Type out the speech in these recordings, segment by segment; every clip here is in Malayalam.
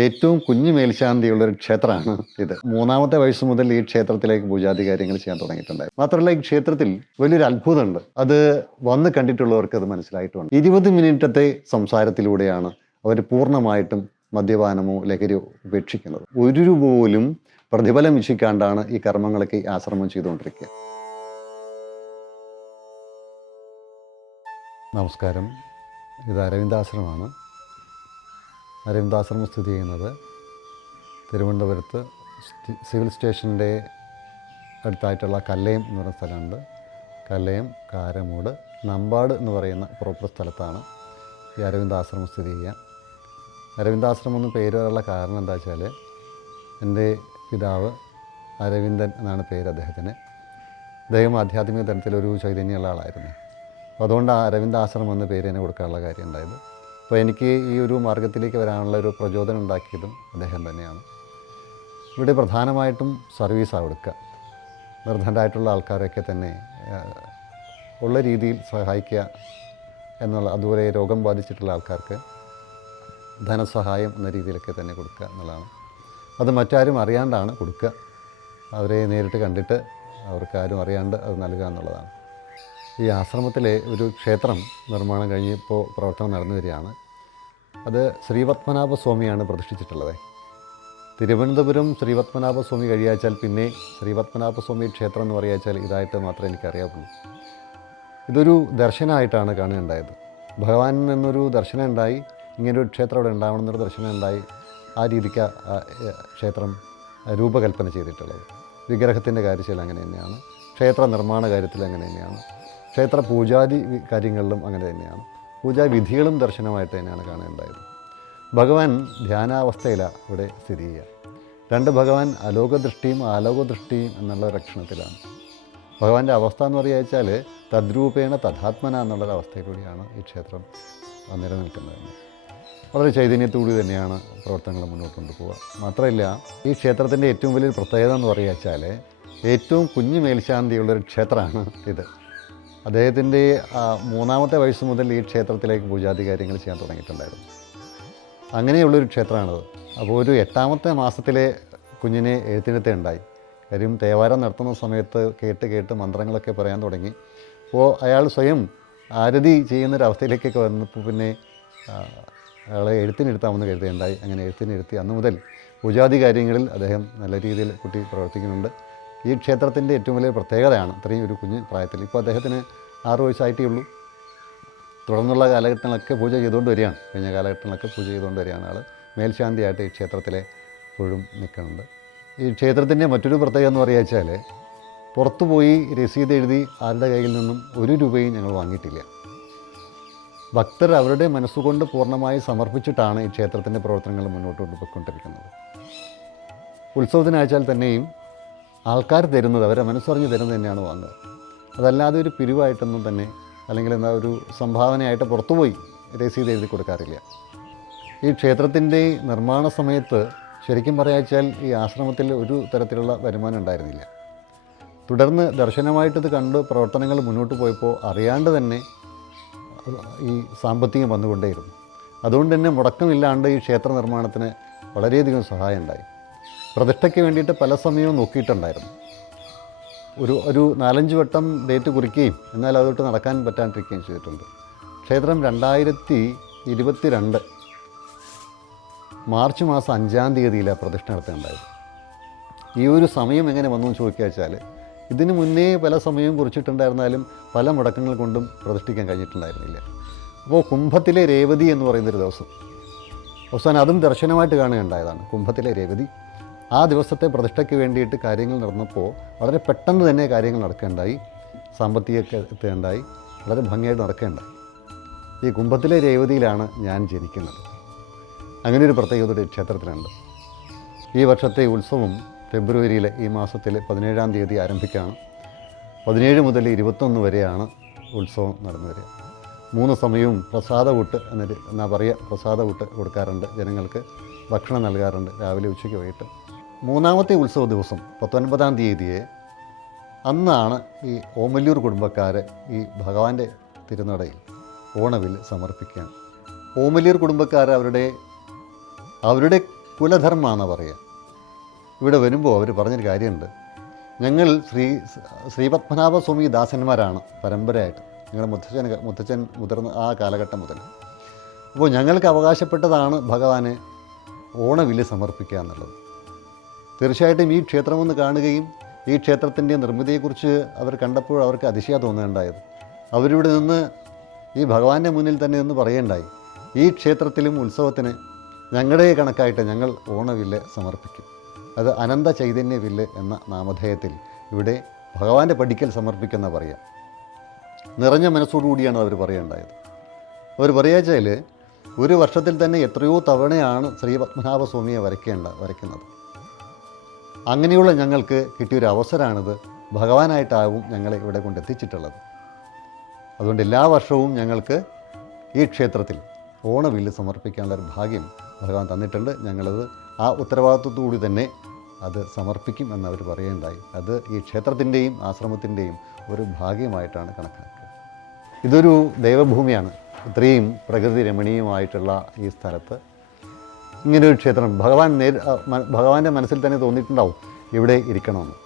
ഏറ്റവും കുഞ്ഞു മേൽശാന്തിയുള്ളൊരു ക്ഷേത്രമാണ് ഇത്. 3-ാമത്തെ വയസ്സ് മുതൽ ഈ ക്ഷേത്രത്തിലേക്ക് പൂജാതി കാര്യങ്ങൾ ചെയ്യാൻ തുടങ്ങിയിട്ടുണ്ടായി. മാത്രമല്ല ഈ ക്ഷേത്രത്തിൽ വലിയൊരു അത്ഭുതമുണ്ട്. അത് വന്ന് കണ്ടിട്ടുള്ളവർക്ക് അത് മനസ്സിലായിട്ടുണ്ട്. 20 മിനിറ്റത്തെ സംസാരത്തിലൂടെയാണ് അവർ പൂർണ്ണമായിട്ടും മദ്യപാനമോ ലഹരിയോ ഉപേക്ഷിക്കുന്നത്. ഒരു രൂപ പോലും പ്രതിഫലം ഇച്ഛിക്കാണ്ടാണ് ഈ കർമ്മങ്ങളൊക്കെ ഈ ആശ്രമം ചെയ്തുകൊണ്ടിരിക്കുക. നമസ്കാരം, ഇത് അരവിന്ദാശ്രമമാണ്. അരവിന്ദാശ്രമം സ്ഥിതി ചെയ്യുന്നത് തിരുവനന്തപുരത്ത് സിവിൽ സ്റ്റേഷൻ്റെ അടുത്തായിട്ടുള്ള കല്ലയം എന്ന് പറയുന്ന സ്ഥലമുണ്ട്. കല്ലയം, കാരമൂട്, നമ്പാട് എന്ന് പറയുന്ന പ്രോപ്പർ സ്ഥലത്താണ് ഈ അരവിന്ദാശ്രമം സ്ഥിതി ചെയ്യുക. അരവിന്ദാശ്രമം എന്ന് പേര് വരാനുള്ള കാരണം എന്താ വെച്ചാൽ, എൻ്റെ പിതാവ് അരവിന്ദൻ എന്നാണ് പേര് അദ്ദേഹത്തിന്. അദ്ദേഹം ആധ്യാത്മിക തലത്തിലൊരു ചൈതന്യമുള്ള ആളായിരുന്നു. അപ്പോൾ അതുകൊണ്ട് ആ അരവിന്ദാശ്രമം എന്ന പേര് തന്നെ കൊടുക്കാനുള്ള കാര്യം ഉണ്ടായത്. അപ്പോൾ എനിക്ക് ഈ ഒരു മാർഗത്തിലേക്ക് വരാനുള്ള ഒരു പ്രചോദനം ഉണ്ടാക്കിയതും അദ്ദേഹം തന്നെയാണ്. ഇവിടെ പ്രധാനമായിട്ടും സർവീസാണ് കൊടുക്കുക. നിർധനരായിട്ടുള്ള ആൾക്കാരൊക്കെ തന്നെ ഉള്ള രീതിയിൽ സഹായിക്കുക എന്നുള്ള, അതുപോലെ രോഗം ബാധിച്ചിട്ടുള്ള ആൾക്കാർക്ക് ധനസഹായം എന്ന രീതിയിലൊക്കെ തന്നെ കൊടുക്കുക എന്നുള്ളതാണ്. അത് മറ്റാരും അറിയാണ്ടാണ് കൊടുക്കുക. അവരെ നേരിട്ട് കണ്ടിട്ട് അവർക്കാരും അറിയാണ്ട് അത് നൽകുക എന്നുള്ളതാണ്. ഈ ആശ്രമത്തിലെ ഒരു ക്ഷേത്രം നിർമ്മാണം കഴിഞ്ഞപ്പോൾ പ്രവർത്തനം നടന്നു വരികയാണ്. അത് ശ്രീപത്മനാഭസ്വാമിയാണ് പ്രതിഷ്ഠിച്ചിട്ടുള്ളത്. തിരുവനന്തപുരം ശ്രീപത്മനാഭസ്വാമി കഴിയാച്ചാൽ പിന്നെ ശ്രീപത്മനാഭസ്വാമി ക്ഷേത്രം എന്ന് പറയാച്ചാൽ ഇതായിട്ട് മാത്രമേ എനിക്കറിയാവുള്ളൂ. ഇതൊരു ദർശനമായിട്ടാണ് കാണുകയുണ്ടായത്. ഭഗവാനിൽ നിന്നൊരു ദർശനം ഉണ്ടായി, ഇങ്ങനൊരു ക്ഷേത്രം അവിടെ ഉണ്ടാവണമെന്നൊരു ദർശനം ഉണ്ടായി. ആ രീതിക്ക് ക്ഷേത്രം രൂപകൽപ്പന ചെയ്തിട്ടുള്ളത്. വിഗ്രഹത്തിൻ്റെ കാര്യത്തിൽ അങ്ങനെ തന്നെയാണ്, ക്ഷേത്ര നിർമ്മാണ കാര്യത്തിൽ അങ്ങനെ തന്നെയാണ്, ക്ഷേത്ര പൂജാതി കാര്യങ്ങളിലും അങ്ങനെ തന്നെയാണ്. പൂജാവിധികളും ദർശനമായിട്ട് തന്നെയാണ് കാണുകയുണ്ടായത്. ഭഗവാൻ ധ്യാനാവസ്ഥയിലാണ് ഇവിടെ സ്ഥിതി ചെയ്യുക. രണ്ട് ഭഗവാൻ അലോകദൃഷ്ടിയും ആലോകദൃഷ്ടിയും എന്നുള്ള ലക്ഷണത്തിലാണ്. ഭഗവാന്റെ അവസ്ഥ എന്ന് പറയുക തദ്രൂപേണ തഥാത്മന എന്നുള്ളൊരവസ്ഥയിലൂടെയാണ് ഈ ക്ഷേത്രം നിലനിൽക്കുന്നത്. വളരെ ചൈതന്യത്തോടു തന്നെയാണ് പ്രവർത്തനങ്ങൾ മുന്നോട്ട് കൊണ്ടുപോവുക. മാത്രമല്ല, ഈ ക്ഷേത്രത്തിൻ്റെ ഏറ്റവും വലിയൊരു പ്രത്യേകത എന്ന് പറയുക ഏറ്റവും കുഞ്ഞു മേൽശാന്തിയുള്ളൊരു ക്ഷേത്രമാണ് ഇത്. അദ്ദേഹത്തിൻ്റെ 3-ാമത്തെ വയസ്സ് മുതൽ ഈ ക്ഷേത്രത്തിലേക്ക് പൂജാതി കാര്യങ്ങൾ ചെയ്യാൻ തുടങ്ങിയിട്ടുണ്ടായിരുന്നു. അങ്ങനെയുള്ളൊരു ക്ഷേത്രമാണത്. അപ്പോൾ ഒരു 8-ാമത്തെ മാസത്തിലെ കുഞ്ഞിനെ എഴുത്തിനെഴുത്തേ ഉണ്ടായി. കാര്യം തേവാരം നടത്തുന്ന സമയത്ത് കേട്ട് മന്ത്രങ്ങളൊക്കെ പറയാൻ തുടങ്ങി. അപ്പോൾ അയാൾ സ്വയം ആരതി ചെയ്യുന്നൊരവസ്ഥയിലേക്കൊക്കെ വന്നപ്പോൾ പിന്നെ അയാളെ എഴുത്തിനെടുത്താമെന്ന് കരുതുകയുണ്ടായി. അങ്ങനെ എഴുത്തിനെടുത്തി അന്ന് മുതൽ പൂജാതി കാര്യങ്ങളിൽ അദ്ദേഹം നല്ല രീതിയിൽ കുട്ടി പ്രവർത്തിക്കുന്നുണ്ട്. ഈ ക്ഷേത്രത്തിൻ്റെ ഏറ്റവും വലിയ പ്രത്യേകതയാണ് ഇത്രയും ഒരു കുഞ്ഞ് പ്രായത്തിൽ. ഇപ്പോൾ അദ്ദേഹത്തിന് 6 വയസ്സായിട്ടേ ഉള്ളൂ. തുടർന്നുള്ള കാലഘട്ടങ്ങളൊക്കെ പൂജ ചെയ്തുകൊണ്ട് വരികയാണ്. കഴിഞ്ഞ കാലഘട്ടങ്ങളൊക്കെ പൂജ ചെയ്തുകൊണ്ട് വരികയാണ്. ആൾ മേൽശാന്തിയായിട്ട് ഈ ക്ഷേത്രത്തിലെ എപ്പോഴും നിൽക്കുന്നുണ്ട്. ഈ ക്ഷേത്രത്തിൻ്റെ മറ്റൊരു പ്രത്യേകത എന്ന് പറയുക പുറത്തു പോയി രസീത് എഴുതി ആരുടെ കയ്യിൽ നിന്നും 1 രൂപയും ഞങ്ങൾ വാങ്ങിയിട്ടില്ല. ഭക്തർ അവരുടെ മനസ്സുകൊണ്ട് പൂർണ്ണമായി സമർപ്പിച്ചിട്ടാണ് ഈ ക്ഷേത്രത്തിൻ്റെ പ്രവർത്തനങ്ങൾ മുന്നോട്ട് കൊണ്ടുപോയിക്കൊണ്ടിരിക്കുന്നത്. ഉത്സവത്തിനയച്ചാൽ തന്നെയും ആൾക്കാർ തരുന്നത്, അവരെ മനസ്സറിഞ്ഞ് തരുന്നത് തന്നെയാണ് വാങ്ങുക. അതല്ലാതെ ഒരു പിരിവായിട്ടൊന്നും തന്നെ, അല്ലെങ്കിൽ എന്താ ഒരു സംഭാവനയായിട്ട് പുറത്തുപോയി രസീത് എഴുതി കൊടുക്കാറില്ല. ഈ ക്ഷേത്രത്തിൻ്റെ നിർമ്മാണ സമയത്ത് ശരിക്കും പറയാച്ചാൽ ഈ ആശ്രമത്തിൽ ഒരു തരത്തിലുള്ള വരുമാനം ഉണ്ടായിരുന്നില്ല. തുടർന്ന് ദർശനമായിട്ടിത് കണ്ട് പ്രവർത്തനങ്ങൾ മുന്നോട്ട് പോയപ്പോൾ അറിയാണ്ട് തന്നെ ഈ സാമ്പത്തികം വന്നുകൊണ്ടേയിരുന്നു. അതുകൊണ്ട് തന്നെ മുടക്കമില്ലാണ്ട് ഈ ക്ഷേത്ര നിർമ്മാണത്തിന് വളരെയധികം സഹായം ഉണ്ടായി. പ്രതിഷ്ഠയ്ക്ക് വേണ്ടിയിട്ട് പല സമയവും നോക്കിയിട്ടുണ്ടായിരുന്നു. ഒരു 4-5 വട്ടം ഡേറ്റ് കുറിക്കുകയും എന്നാൽ അതൊട്ട് നടക്കാൻ പറ്റാണ്ടിരിക്കുകയും ചെയ്തിട്ടുണ്ട്. ക്ഷേത്രം 2022 മാർച്ച് മാസം 5-ാം തീയതിയിലാണ് പ്രതിഷ്ഠ നടത്തുകയുണ്ടായത്. ഈ ഒരു സമയം എങ്ങനെ വന്നു എന്ന് ചോദിക്കുക ഇതിന് മുന്നേ പല സമയവും കുറിച്ചിട്ടുണ്ടായിരുന്നാലും പല മുടക്കങ്ങൾ കൊണ്ടും പ്രതിഷ്ഠിക്കാൻ കഴിഞ്ഞിട്ടുണ്ടായിരുന്നില്ല. അപ്പോൾ കുംഭത്തിലെ രേവതി എന്ന് പറയുന്നൊരു ദിവസം അവസാനം അതും ദർശനമായിട്ട് കാണുകയുണ്ടായതാണ്. കുംഭത്തിലെ രേവതി ആ ദിവസത്തെ പ്രതിഷ്ഠയ്ക്ക് വേണ്ടിയിട്ട് കാര്യങ്ങൾ നടന്നപ്പോൾ വളരെ പെട്ടെന്ന് തന്നെ കാര്യങ്ങൾ നടക്കുകയുണ്ടായി. സാമ്പത്തികമൊക്കെ എത്തുകയുണ്ടായി. വളരെ ഭംഗിയായിട്ട് നടക്കുകയുണ്ടായി. ഈ കുംഭത്തിലെ രേവതിയിലാണ് ഞാൻ ജനിക്കുന്നത്. അങ്ങനെ ഒരു പ്രത്യേകത ക്ഷേത്രത്തിലുണ്ട്. ഈ വർഷത്തെ ഉത്സവം ഫെബ്രുവരിയിലെ ഈ മാസത്തിൽ 17-ാം തീയതി ആരംഭിക്കുകയാണ്. 17 മുതൽ 21 വരെയാണ് ഉത്സവം നടന്നു വരിക. 3 സമയവും പ്രസാദകൂട്ട് എന്നാ പറയുക, പ്രസാദകൂട്ട് കൊടുക്കാറുണ്ട്. ജനങ്ങൾക്ക് ഭക്ഷണം നൽകാറുണ്ട്, രാവിലെ ഉച്ചയ്ക്ക് വൈകിട്ട്. 3-ാമത്തെ ഉത്സവ ദിവസം 19-ാം തീയതിയെ അന്നാണ് ഈ ഓമല്ലൂർ കുടുംബക്കാർ ഈ ഭഗവാന്റെ തിരുനടയിൽ ഓണവിൽ സമർപ്പിക്കുകയാണ്. ഓമല്ലൂർ കുടുംബക്കാർ അവരുടെ കുലധർമ്മ എന്ന് പറയുക. ഇവിടെ വരുമ്പോൾ അവർ പറഞ്ഞൊരു കാര്യമുണ്ട്, ഞങ്ങൾ ശ്രീപത്മനാഭസ്വാമി ദാസന്മാരാണ് പരമ്പരയായിട്ട്, ഞങ്ങളുടെ മുത്തച്ഛൻ മുതിർന്ന ആ കാലഘട്ടം മുതൽ. അപ്പോൾ ഞങ്ങൾക്ക് അവകാശപ്പെട്ടതാണ് ഭഗവാന് ഓണവില്ല് സമർപ്പിക്കുക എന്നുള്ളത്. തീർച്ചയായിട്ടും ഈ ക്ഷേത്രമൊന്ന് കാണുകയും ഈ ക്ഷേത്രത്തിൻ്റെ നിർമ്മിതിയെക്കുറിച്ച് അവർ കണ്ടപ്പോൾ അവർക്ക് അതിശയം തോന്നുകയുണ്ടായത്. അവരിവിടെ നിന്ന് ഈ ഭഗവാന്റെ മുന്നിൽ തന്നെ നിന്ന് പറയുകയുണ്ടായി, ഈ ക്ഷേത്രത്തിലും ഉത്സവത്തിന് ഞങ്ങളുടെ കണക്കായിട്ട് ഞങ്ങൾ ഓണവില്ല് സമർപ്പിക്കും. അത് അനന്ത ചൈതന്യ വില്ല് എന്ന നാമധേയത്തിൽ ഇവിടെ ഭഗവാന്റെ പടിക്കൽ സമർപ്പിക്കുന്ന പറയാം. നിറഞ്ഞ മനസ്സോടുകൂടിയാണ് അവർ പറയുകയുണ്ടായത്. അവർ പറയുകച്ചാൽ ഒരു വർഷത്തിൽ തന്നെ എത്രയോ തവണയാണ് ശ്രീ പത്മനാഭസ്വാമിയെ വരയ്ക്കുന്നത്. അങ്ങനെയുള്ള ഞങ്ങൾക്ക് കിട്ടിയൊരു അവസരമാണിത്. ഭഗവാനായിട്ടാവും ഞങ്ങളെ ഇവിടെ കൊണ്ടെത്തിച്ചിട്ടുള്ളത്. അതുകൊണ്ട് എല്ലാ വർഷവും ഞങ്ങൾക്ക് ഈ ക്ഷേത്രത്തിൽ ഓണവില്ല് സമർപ്പിക്കാനുള്ള ഒരു ഭാഗ്യം ഭഗവാൻ തന്നിട്ടുണ്ട്. ഞങ്ങളത് ആ ഉത്തരവാദിത്വത്തോടുകൂടി തന്നെ അത് സമർപ്പിക്കും എന്നവർ പറയുകയുണ്ടായി. അത് ഈ ക്ഷേത്രത്തിൻ്റെയും ആശ്രമത്തിൻ്റെയും ഒരു ഭാഗ്യമായിട്ടാണ് കണക്കാക്കുക. ഇതൊരു ദൈവഭൂമിയാണ്. ഇത്രയും പ്രകൃതി രമണീയമായിട്ടുള്ള ഈ സ്ഥലത്ത് ഇങ്ങനൊരു ക്ഷേത്രം ഭഗവാന്റെ മനസ്സിൽ തന്നെ തോന്നിയിട്ടുണ്ടാവും ഇവിടെ ഇരിക്കണമെന്ന്.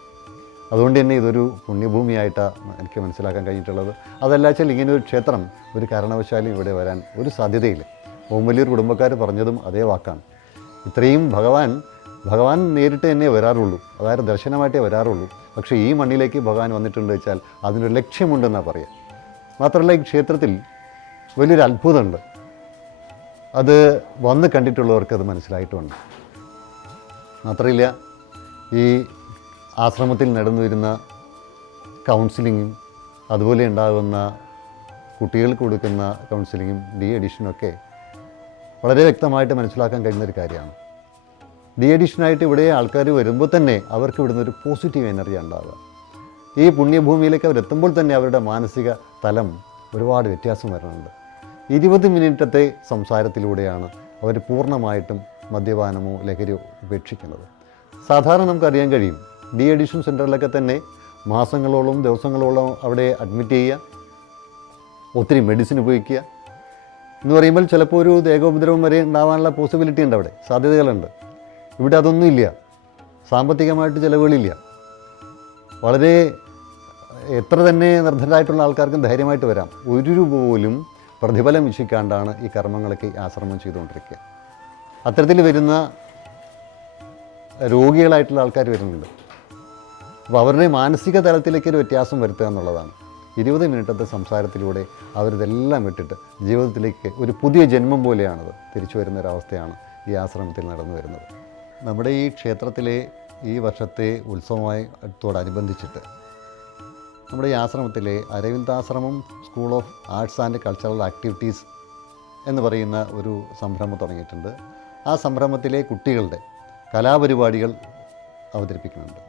അതുകൊണ്ട് തന്നെ ഇതൊരു പുണ്യഭൂമിയായിട്ടാണ് എനിക്ക് മനസ്സിലാക്കാൻ കഴിഞ്ഞിട്ടുള്ളത്. അതല്ല വെച്ചാൽ ഇങ്ങനൊരു ക്ഷേത്രം ഒരു കാരണവശാലും ഇവിടെ വരാൻ ഒരു സാധ്യതയില്ല. ഓമല്ലൂർ കുടുംബക്കാർ പറഞ്ഞതും അതേ വാക്കാണ്. ഇത്രയും ഭഗവാൻ നേരിട്ട് തന്നെ വരാറുള്ളൂ, അതായത് ദർശനമായിട്ടേ വരാറുള്ളൂ. പക്ഷേ ഈ മണ്ണിലേക്ക് ഭഗവാൻ വന്നിട്ടുണ്ട് വെച്ചാൽ അതിനൊരു ലക്ഷ്യമുണ്ടെന്നാണ് പറയുക. മാത്രമല്ല ഈ ക്ഷേത്രത്തിൽ വലിയൊരു അത്ഭുതമുണ്ട്. അത് വന്ന് കണ്ടിട്ടുള്ളവർക്ക് അത് മനസ്സിലായിട്ടുമുണ്ട്. മാത്രമല്ല ഈ ആശ്രമത്തിൽ നടന്നു വരുന്ന കൗൺസിലിങ്ങും അതുപോലെ ഉണ്ടാകുന്ന കുട്ടികൾക്ക് കൊടുക്കുന്ന കൗൺസിലിങ്ങും ഡി എഡിഷനൊക്കെ വളരെ വ്യക്തമായിട്ട് മനസ്സിലാക്കാൻ കഴിയുന്നൊരു കാര്യമാണ്. ഡി എഡിഷനായിട്ട് ഇവിടെ ആൾക്കാർ വരുമ്പോൾ തന്നെ അവർക്ക് ഇവിടുന്ന് ഒരു പോസിറ്റീവ് എനർജി ഉണ്ടാവുക. ഈ പുണ്യഭൂമിയിലേക്ക് അവരെത്തുമ്പോൾ തന്നെ അവരുടെ മാനസിക തലം ഒരുപാട് വ്യത്യാസം വരുന്നുണ്ട്. 20 മിനിറ്റത്തെ സംസാരത്തിലൂടെയാണ് അവർ പൂർണ്ണമായിട്ടും മദ്യപാനമോ ലഹരിയോ ഉപേക്ഷിക്കുന്നത്. സാധാരണ നമുക്കറിയാൻ കഴിയും, ഡി എഡിഷൻ സെൻറ്ററിലൊക്കെ തന്നെ മാസങ്ങളോളം ദിവസങ്ങളോളം അവിടെ അഡ്മിറ്റ് ചെയ്യുക, ഒത്തിരി മെഡിസിൻ ഉപയോഗിക്കുക എന്ന് പറയുമ്പോൾ ചിലപ്പോൾ ഒരു ദേഹോപദ്രവം വരെ ഉണ്ടാകാനുള്ള പോസിബിലിറ്റി ഉണ്ട്, അവിടെ സാധ്യതകളുണ്ട്. ഇവിടെ അതൊന്നുമില്ല. സാമ്പത്തികമായിട്ട് ചിലവുകളില്ല. വളരെ എത്ര തന്നെ നിർദ്ധരായിട്ടുള്ള ആൾക്കാർക്കും ധൈര്യമായിട്ട് വരാം. ഒരു രൂപ പോലും പ്രതിഫലം വീക്ഷിക്കാണ്ടാണ് ഈ കർമ്മങ്ങളൊക്കെ ആശ്രമം ചെയ്തുകൊണ്ടിരിക്കുക. അത്തരത്തിൽ വരുന്ന രോഗികളായിട്ടുള്ള ആൾക്കാർ വരുന്നുണ്ട്. അപ്പോൾ അവരുടെ മാനസിക തലത്തിലേക്ക് ഒരു വ്യത്യാസം വരുത്തുക എന്നുള്ളതാണ്. 20 മിനിറ്റത്തെ സംസാരത്തിലൂടെ അവരിതെല്ലാം വിട്ടിട്ട് ജീവിതത്തിലേക്ക് ഒരു പുതിയ ജന്മം പോലെയാണത് തിരിച്ചു വരുന്നൊരവസ്ഥയാണ് ഈ ആശ്രമത്തിൽ നടന്നു വരുന്നത്. നമ്മുടെ ഈ ക്ഷേത്രത്തിലെ ഈ വർഷത്തെ ഉത്സവത്തോടനുബന്ധിച്ചിട്ട് നമ്മുടെ ഈ ആശ്രമത്തിലെ Aravindashramam school of arts and cultural activities എന്ന് പറയുന്ന ഒരു സംരംഭം തുടങ്ങിയിട്ടുണ്ട്. ആ സംരംഭത്തിലെ കുട്ടികളുടെ കലാപരിപാടികൾ അവതരിപ്പിക്കുന്നുണ്ട്.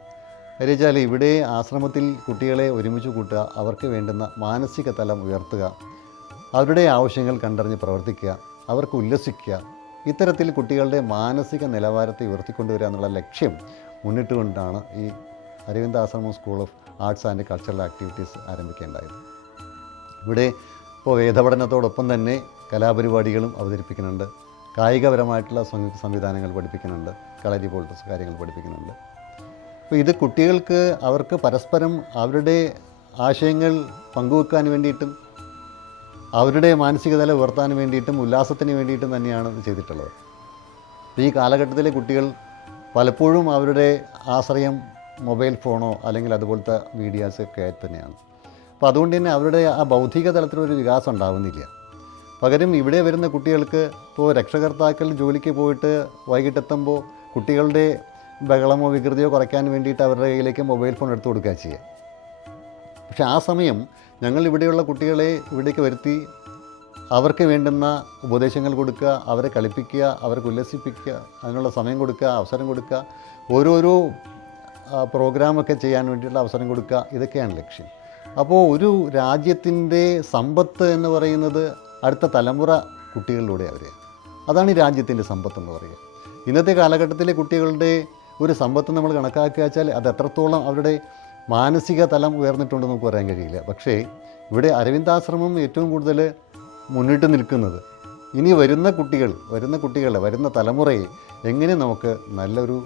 കാര്യം വെച്ചാൽ ഇവിടെ ആശ്രമത്തിൽ കുട്ടികളെ ഒരുമിച്ച് കൂട്ടുക, അവർക്ക് വേണ്ടുന്ന മാനസിക തലം ഉയർത്തുക, അവരുടെ ആവശ്യങ്ങൾ കണ്ടറിഞ്ഞ് പ്രവർത്തിക്കുക, അവർക്ക് ഉല്ലസിക്കുക, ഇത്തരത്തിൽ കുട്ടികളുടെ മാനസിക നിലവാരത്തെ ഉയർത്തിക്കൊണ്ടുവരിക എന്നുള്ള ലക്ഷ്യം മുന്നിട്ടുകൊണ്ടാണ് ഈ Aravindashramam school of arts and cultural activities ആരംഭിക്കേണ്ടായത്. ഇവിടെ ഇപ്പോൾ വേദപഠനത്തോടൊപ്പം തന്നെ കലാപരിപാടികളും അവതരിപ്പിക്കുന്നുണ്ട്, കായികപരമായിട്ടുള്ള സംവിധാനങ്ങൾ പഠിപ്പിക്കുന്നുണ്ട്, കളരി പോലത്തെ കാര്യങ്ങൾ പഠിപ്പിക്കുന്നുണ്ട്. അപ്പോൾ ഇത് കുട്ടികൾക്ക് അവർക്ക് പരസ്പരം അവരുടെ ആശയങ്ങൾ പങ്കുവെക്കാൻ വേണ്ടിയിട്ടും അവരുടെ മാനസികതല ഉയർത്താൻ വേണ്ടിയിട്ടും ഉല്ലാസത്തിന് വേണ്ടിയിട്ടും തന്നെയാണ് ഇത് ചെയ്തിട്ടുള്ളത്. അപ്പോൾ ഈ കാലഘട്ടത്തിലെ കുട്ടികൾ പലപ്പോഴും അവരുടെ ആശ്രയം മൊബൈൽ ഫോണോ അല്ലെങ്കിൽ അതുപോലത്തെ മീഡിയാസൊക്കെ ആയിട്ട് തന്നെയാണ്. അപ്പോൾ അതുകൊണ്ട് തന്നെ അവരുടെ ആ ബൗദ്ധിക തലത്തിലൊരു വികാസം ഉണ്ടാവുന്നില്ല. പകരം ഇവിടെ വരുന്ന കുട്ടികൾക്ക് ഇപ്പോൾ രക്ഷകർത്താക്കൾ ജോലിക്ക് പോയിട്ട് വൈകിട്ടെത്തുമ്പോൾ കുട്ടികളുടെ ബഹളമോ വികൃതിയോ കുറയ്ക്കാൻ വേണ്ടിയിട്ട് അവരുടെ കയ്യിലേക്ക് മൊബൈൽ ഫോൺ എടുത്തു കൊടുക്കുക ചെയ്യുക. പക്ഷേ ആ സമയം ഞങ്ങൾ ഇവിടെയുള്ള കുട്ടികളെ ഇവിടേക്ക് വരുത്തി അവർക്ക് വേണ്ടുന്ന ഉപദേശങ്ങൾ കൊടുക്കുക, അവരെ കളിപ്പിക്കുക, അവർക്ക് ഉല്ലസിപ്പിക്കുക, അതിനുള്ള സമയം കൊടുക്കുക, അവസരം കൊടുക്കുക, ഓരോരോ പ്രോഗ്രാമൊക്കെ ചെയ്യാൻ വേണ്ടിയിട്ടുള്ള അവസരം കൊടുക്കുക, ഇതൊക്കെയാണ് ലക്ഷ്യം. അപ്പോൾ ഒരു രാജ്യത്തിൻ്റെ സമ്പത്ത് എന്ന് പറയുന്നത് അടുത്ത തലമുറ കുട്ടികളിലൂടെ വരികയാണ്. അതാണ് ഈ രാജ്യത്തിൻ്റെ സമ്പത്ത് എന്ന് പറയുക. ഇന്നത്തെ കാലഘട്ടത്തിലെ കുട്ടികളുടെ ഒരു സമ്പത്ത് നമ്മൾ കണക്കാക്കുക വെച്ചാൽ അത് എത്രത്തോളം അവരുടെ മാനസിക തലം ഉയർന്നിട്ടുണ്ടെന്ന് നമുക്ക് പറയാൻ കഴിയില്ല. പക്ഷേ ഇവിടെ അരവിന്ദാശ്രമം ഏറ്റവും കൂടുതൽ മുന്നിട്ട് നിൽക്കുന്നത് ഇനി വരുന്ന തലമുറയെ എങ്ങനെ നമുക്ക് നല്ലൊരു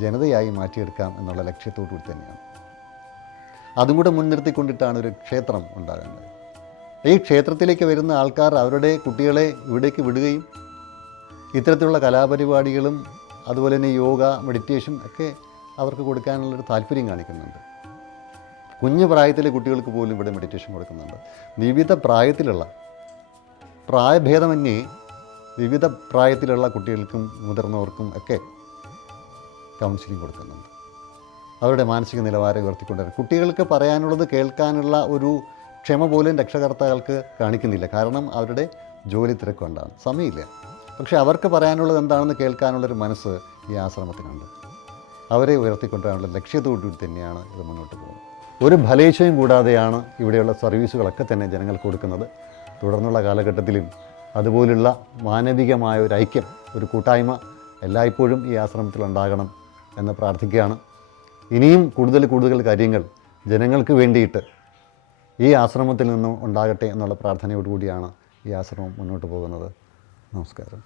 ജനതയായി മാറ്റിയെടുക്കാം എന്നുള്ള ലക്ഷ്യത്തോടു കൂടി തന്നെയാണ്. അതും കൂടെ മുൻനിർത്തിക്കൊണ്ടിട്ടാണ് ഒരു ക്ഷേത്രം ഉണ്ടാകേണ്ടത്. ഈ ക്ഷേത്രത്തിലേക്ക് വരുന്ന ആൾക്കാർ അവരുടെ കുട്ടികളെ ഇവിടേക്ക് വിടുകയും ഇത്തരത്തിലുള്ള കലാപരിപാടികളും അതുപോലെ തന്നെ യോഗ, മെഡിറ്റേഷൻ ഒക്കെ അവർക്ക് കൊടുക്കാനുള്ളൊരു താല്പര്യം കാണിക്കുന്നുണ്ട്. കുഞ്ഞു പ്രായത്തിലെ കുട്ടികൾക്ക് പോലും ഇവിടെ മെഡിറ്റേഷൻ കൊടുക്കുന്നുണ്ട്. വിവിധ പ്രായത്തിലുള്ള പ്രായഭേദമന്യേ വിവിധ പ്രായത്തിലുള്ള കുട്ടികൾക്കും മുതിർന്നവർക്കും ഒക്കെ കൗൺസിലിംഗ് കൊടുക്കുന്നുണ്ട്. അവരുടെ മാനസിക നിലവാരം ഉയർത്തിക്കൊണ്ടുവരും. കുട്ടികൾക്ക് പറയാനുള്ളത് കേൾക്കാനുള്ള ഒരു ക്ഷമ പോലും രക്ഷകർത്താക്കൾക്ക് കാണിക്കുന്നില്ല. കാരണം അവരുടെ ജോലി തിരക്കൊണ്ടാണ്, സമയമില്ല. പക്ഷേ അവർക്ക് പറയാനുള്ളത് എന്താണെന്ന് കേൾക്കാനുള്ളൊരു മനസ്സ് ഈ ആശ്രമത്തിനുണ്ട്. അവരെ ഉയർത്തിക്കൊണ്ടുവരാനുള്ള ലക്ഷ്യത്തോടുകൂടി തന്നെയാണ് ഇത് മുന്നോട്ട് പോകുന്നത്. ഒരു ഫലേച്ഛയും കൂടാതെയാണ് ഇവിടെയുള്ള സർവീസുകളൊക്കെ തന്നെ ജനങ്ങൾക്ക് കൊടുക്കുന്നത്. തുടർന്നുള്ള കാലഘട്ടത്തിലും അതുപോലുള്ള മാനവികമായ ഒരു ഐക്യം, ഒരു കൂട്ടായ്മ എല്ലായ്പ്പോഴും ഈ ആശ്രമത്തിൽ ഉണ്ടാകണം എന്ന് പ്രാർത്ഥിക്കുകയാണ്. ഇനിയും കൂടുതൽ കാര്യങ്ങൾ ജനങ്ങൾക്ക് വേണ്ടിയിട്ട് ഈ ആശ്രമത്തിൽ നിന്നും ഉണ്ടാകട്ടെ എന്നുള്ള പ്രാർത്ഥനയോടുകൂടിയാണ് ഈ ആശ്രമം മുന്നോട്ട് പോകുന്നത്. നമസ്കാരം.